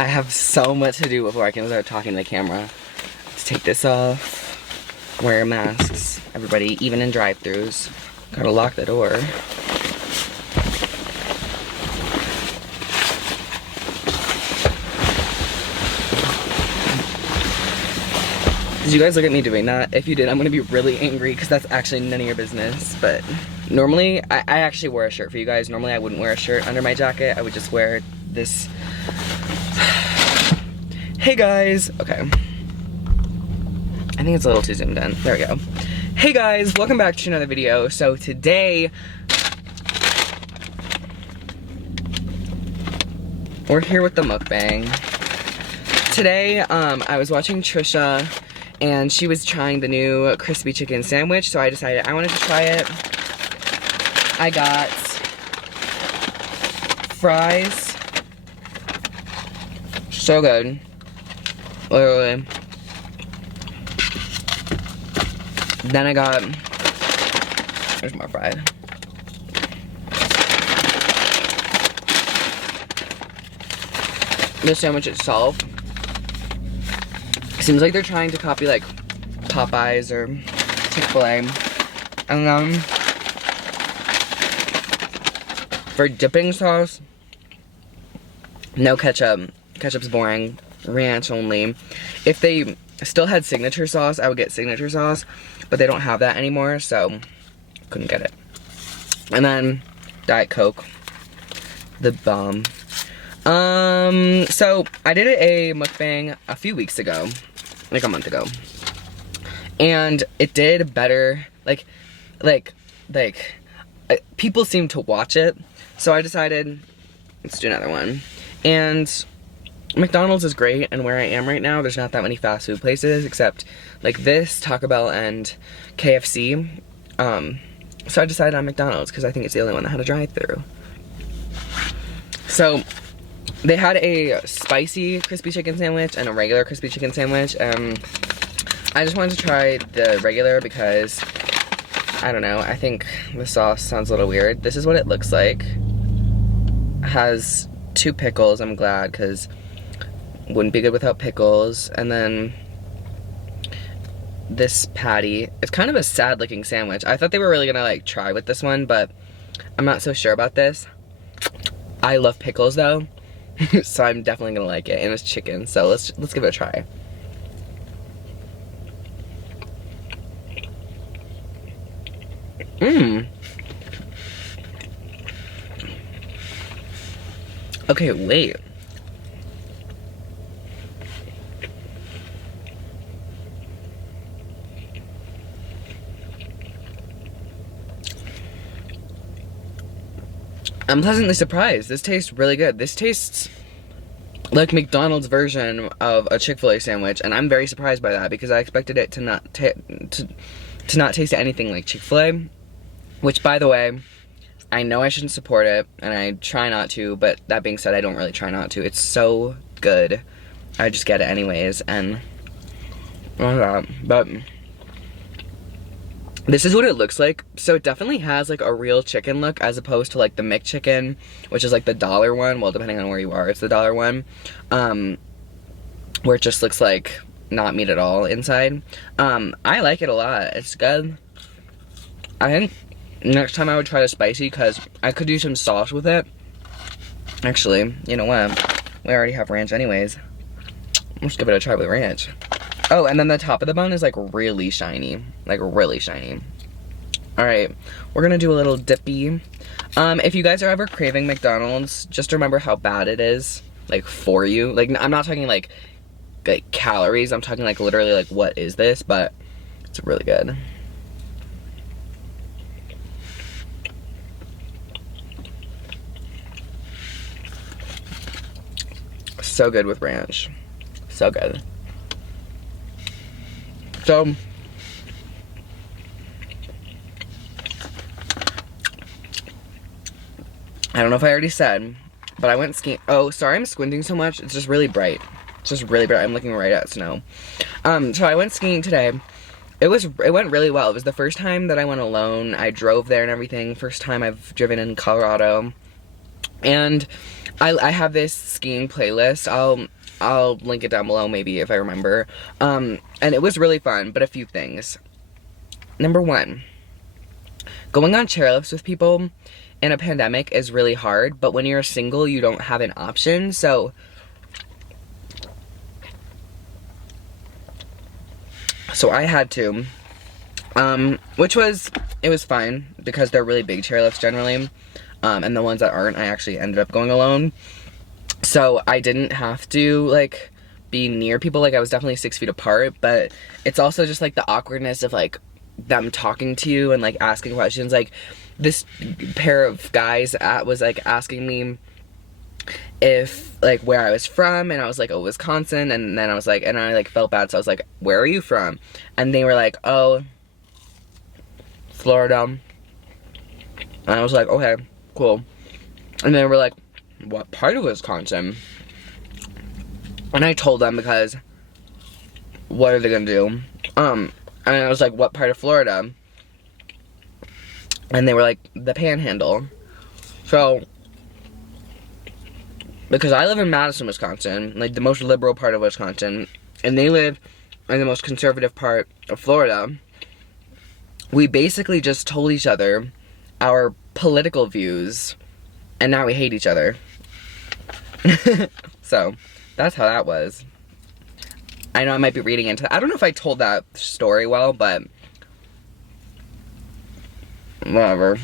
I have so much to do before I can start talking to the camera. Let's take this off. Wear masks. Everybody, even in drive-thrus. Gotta lock the door. Did you guys look at me doing that? If you did, I'm gonna be really angry because that's actually none of your business. But normally, I actually wear a shirt for you guys. Normally, I wouldn't wear a shirt under my jacket. I would just wear this. Hey guys. Okay. I think it's a little too zoomed in. There we go. Hey guys, welcome back to another video. So today, we're here with the mukbang. Today, I was watching Trisha, and she was trying the new crispy chicken sandwich, so I decided I wanted to try it. I got fries. So good. Literally. Then I got, there's more fried. The sandwich itself seems like they're trying to copy like Popeyes or Chick-fil-A. And then for dipping sauce, no ketchup. Ketchup's boring. Ranch only. If they still had signature sauce, I would get signature sauce, but they don't have that anymore, so couldn't get it. And then Diet Coke, the bomb. So I did a mukbang a few weeks ago, like a month ago, and it did better. People seem to watch it, so I decided let's do another one. And McDonald's is great, and where I am right now, there's not that many fast food places except like this, Taco Bell, and KFC. So I decided on McDonald's because I think it's the only one that had a drive-thru. So they had a spicy crispy chicken sandwich and a regular crispy chicken sandwich. I just wanted to try the regular because, I don't know, I think the sauce sounds a little weird. This is what it looks like. It has 2 pickles, I'm glad, because wouldn't be good without pickles. And then this patty. It's kind of a sad looking sandwich. I thought they were really gonna like try with this one, but I'm not so sure about this. I love pickles though, so I'm definitely gonna like it. And it's chicken, so let's give it a try. Okay, wait. I'm pleasantly surprised. This tastes really good. This tastes like McDonald's version of a Chick-fil-A sandwich, and I'm very surprised by that because I expected it to not taste anything like Chick-fil-A, which, by the way, I know I shouldn't support it, and I try not to, but that being said, I don't really try not to. It's so good. I just get it anyways, and but this is what it looks like. So it definitely has like a real chicken look as opposed to like the McChicken, which is like the $1 one. Well, depending on where you are, it's the $1 one. Where it just looks like not meat at all inside. I like it a lot. It's good. I think next time I would try the spicy because I could do some sauce with it. Actually, you know what? We already have ranch anyways. Let's give it a try with ranch. Oh, and then the top of the bun is like really shiny. Like really shiny. Alright, we're gonna do a little dippy. If you guys are ever craving McDonald's, just remember how bad it is, like, for you. Like, I'm not talking like calories, I'm talking like literally like what is this, but it's really good. So good with ranch. So good. So, I don't know if I already said, but I went skiing. Oh, sorry I'm squinting so much. It's just really bright. It's just really bright. I'm looking right at snow. So I went skiing today. It went really well. It was the first time that I went alone. I drove there and everything. First time I've driven in Colorado. And I have this skiing playlist. I'll link it down below maybe if I remember. And it was really fun, but a few things. Number one, going on chairlifts with people in a pandemic is really hard, but when you're single, you don't have an option. So I had to, it was fine because they're really big chairlifts generally. And the ones that aren't, I actually ended up going alone. So I didn't have to, like, be near people. Like, I was definitely 6 feet apart, but it's also just, like, the awkwardness of, like, them talking to you and, like, asking questions. Like, this pair of guys was, like, asking me if, like, where I was from, and I was like, oh, Wisconsin, and then I was like, and I, like, felt bad, so I was like, where are you from? And they were like, oh, Florida. And I was like, okay, cool. And they were like, what part of Wisconsin? And I told them because what are they gonna do? And I was like, what part of Florida? And they were like, the Panhandle. So, because I live in Madison, Wisconsin, like the most liberal part of Wisconsin, and they live in the most conservative part of Florida, we basically just told each other our political views, and now we hate each other. So, that's how that was. I know I might be reading into, I don't know if I told that story well, but whatever.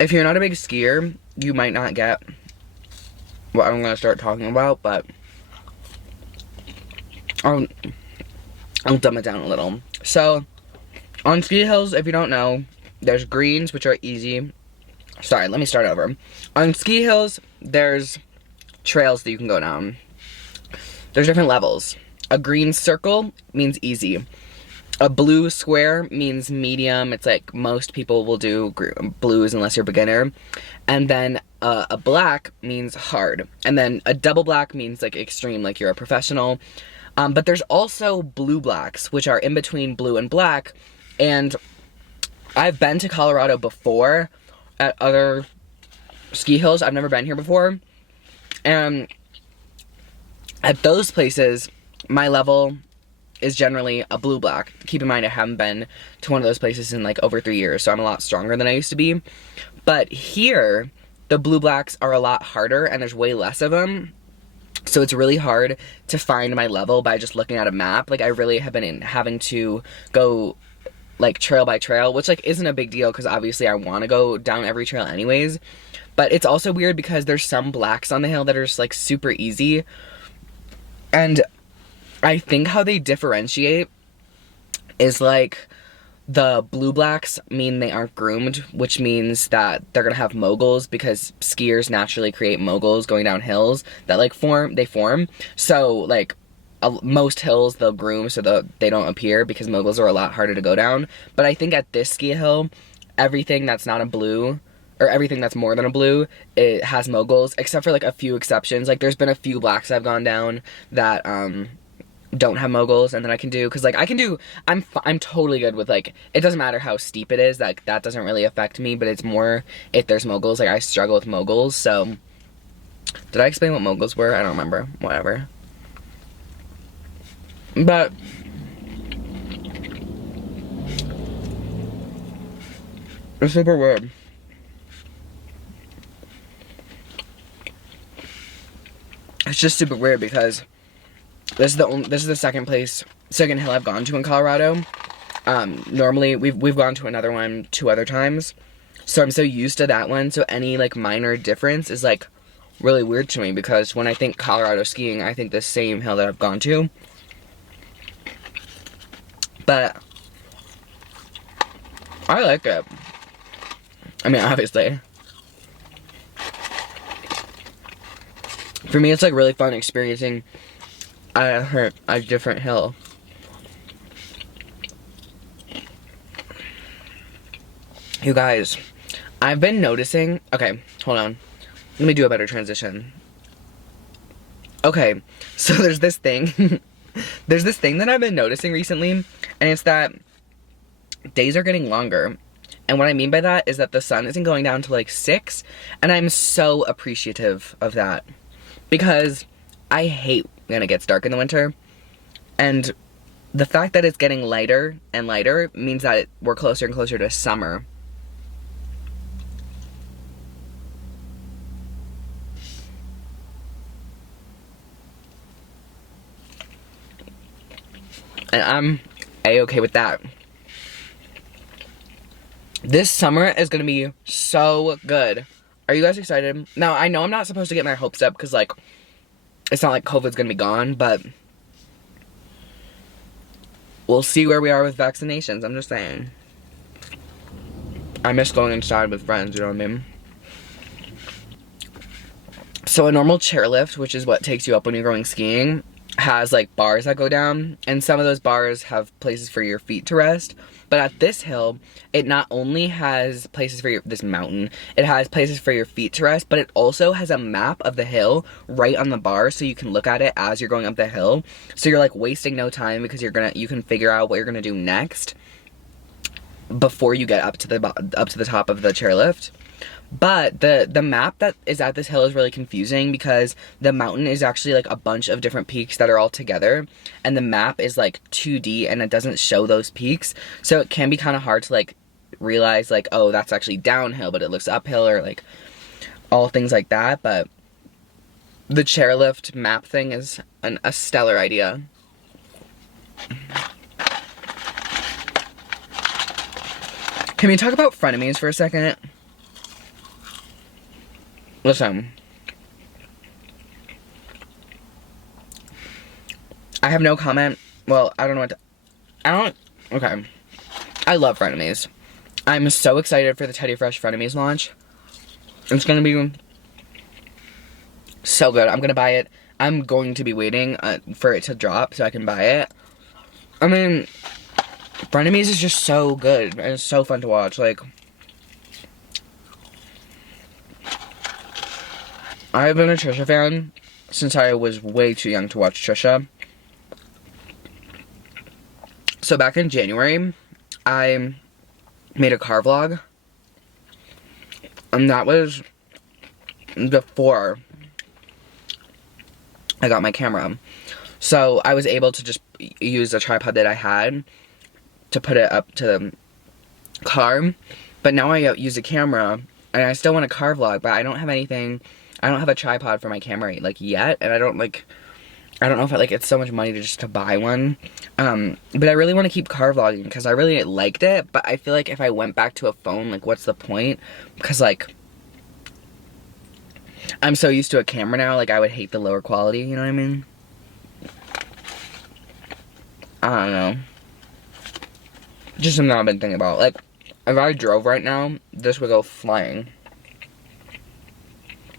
If you're not a big skier, you might not get what I'm gonna start talking about, but I'll dumb it down a little. So, on ski hills, if you don't know, there's greens, which are easy. Sorry, let me start over. On ski hills, there's trails that you can go down. There's different levels. A green circle means easy. A blue square means medium. It's like most people will do blues unless you're a beginner. And then a black means hard. And then a double black means like extreme, like you're a professional. But there's also blue blacks, which are in between blue and black. And I've been to Colorado before at other ski hills. I've never been here before. And at those places, my level is generally a blue black. Keep in mind, I haven't been to one of those places in like over 3 years, so I'm a lot stronger than I used to be. But here, the blue blacks are a lot harder and there's way less of them. So it's really hard to find my level by just looking at a map. Like, I really have been having to go like trail by trail, which like isn't a big deal because obviously I want to go down every trail anyways. But it's also weird because there's some blacks on the hill that are just like super easy. And I think how they differentiate is like the blue blacks mean they aren't groomed, which means that they're gonna have moguls because skiers naturally create moguls going down hills that like form. So like most hills they'll groom so they don't appear because moguls are a lot harder to go down. But I think at this ski hill, everything that's not a blue, or everything that's more than a blue, it has moguls, except for like a few exceptions. Like there's been a few blacks I've gone down that don't have moguls, and then I can do, because like I'm totally good with like, it doesn't matter how steep it is, like that doesn't really affect me, but it's more if there's moguls. Like I struggle with moguls. So did I explain what moguls were? I don't remember. Whatever. But it's super weird. It's just super weird because this is the second hill I've gone to in Colorado. Normally we've gone to another one 2 other times, so I'm so used to that one. So any like minor difference is like really weird to me because when I think Colorado skiing, I think the same hill that I've gone to. But I like it. I mean, obviously. For me, it's like really fun experiencing a different hill. You guys, I've been noticing, okay, hold on. Let me do a better transition. Okay, so there's this thing. There's this thing that I've been noticing recently, and it's that days are getting longer. And what I mean by that is that the sun isn't going down to like 6, and I'm so appreciative of that. Because I hate when it gets dark in the winter, and the fact that it's getting lighter and lighter means that we're closer and closer to summer. And I'm A-okay with that. This summer is gonna be so good. Are you guys excited? Now, I know I'm not supposed to get my hopes up because, like, it's not like COVID's gonna be gone, but we'll see where we are with vaccinations. I'm just saying. I miss going inside with friends, you know what I mean? So a normal chairlift, which is what takes you up when you're going skiing, has like bars that go down, and some of those bars have places for your feet to rest. But at this hill, it not only has places for this mountain, it has places for your feet to rest, but it also has a map of the hill right on the bar, so you can look at it as you're going up the hill. So you're like wasting no time because you can figure out what you're gonna do next before you get up to the top of the chairlift. But the map that is at this hill is really confusing because the mountain is actually like a bunch of different peaks that are all together, and the map is like 2D and it doesn't show those peaks, so it can be kind of hard to like realize like, oh, that's actually downhill but it looks uphill, or like all things like that. But the chairlift map thing is a stellar idea. Can we talk about frenemies for a second? Listen, I have no comment. Well, I don't know okay. I love frenemies. I'm so excited for the Teddy Fresh frenemies launch. It's gonna be so good. I'm gonna buy it. I'm going to be waiting for it to drop so I can buy it. I mean, frenemies is just so good, and it's so fun to watch. Like, I've been a Trisha fan since I was way too young to watch Trisha. So back in January, I made a car vlog, and that was before I got my camera. So I was able to just use the tripod that I had to put it up to the car, but now I use a camera, and I still want a car vlog, but I don't have anything. I don't have a tripod for my camera, like, yet, and I don't know if it's so much money to buy one, but I really want to keep car vlogging, because I really liked it, but I feel like if I went back to a phone, like, what's the point, because, like, I'm so used to a camera now, like, I would hate the lower quality, you know what I mean? I don't know. Just something I've been thinking about, like, if I drove right now, this would go flying.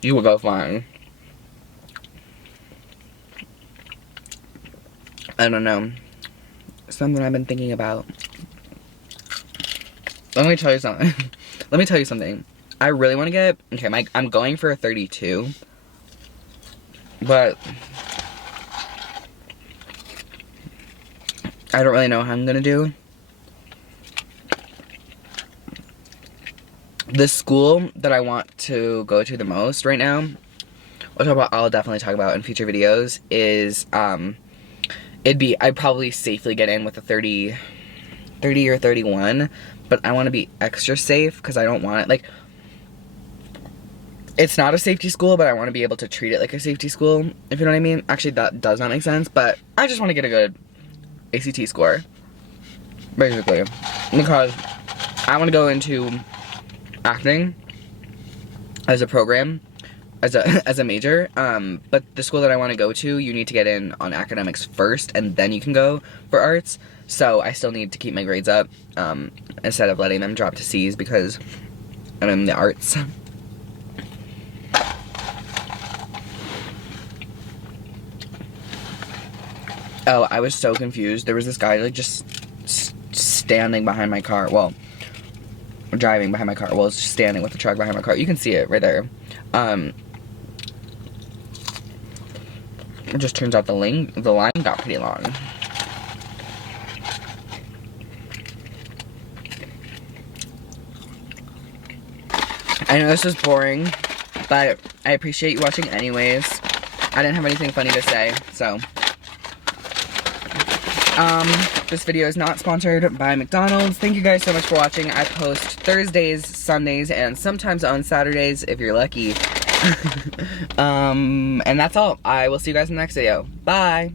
You would go flying. I don't know. Something I've been thinking about. Let me tell you something. Let me tell you something. I really want to get, okay, I'm going for a 32. But I don't really know how I'm gonna do. The school that I want to go to the most right now, I'll definitely talk about in future videos, is, I'd probably safely get in with a 30 or 31, but I want to be extra safe, because I don't want it, like, it's not a safety school, but I want to be able to treat it like a safety school, if you know what I mean. Actually, that does not make sense, but I just want to get a good ACT score, basically, because I want to go into acting as a program, as a major, but the school that I want to go to, you need to get in on academics first, and then you can go for arts, so I still need to keep my grades up, instead of letting them drop to C's, because I'm in the arts. Oh, I was so confused. There was this guy, like, just standing behind my car. Well, driving behind my car. Well, it's just standing with the truck behind my car. You can see it right there. It just turns out the line got pretty long. I know this is boring, but I appreciate you watching anyways. I didn't have anything funny to say, so. This video is not sponsored by McDonald's. Thank you guys so much for watching. I post Thursdays, Sundays, and sometimes on Saturdays if you're lucky. And that's all. I will see you guys in the next video. Bye!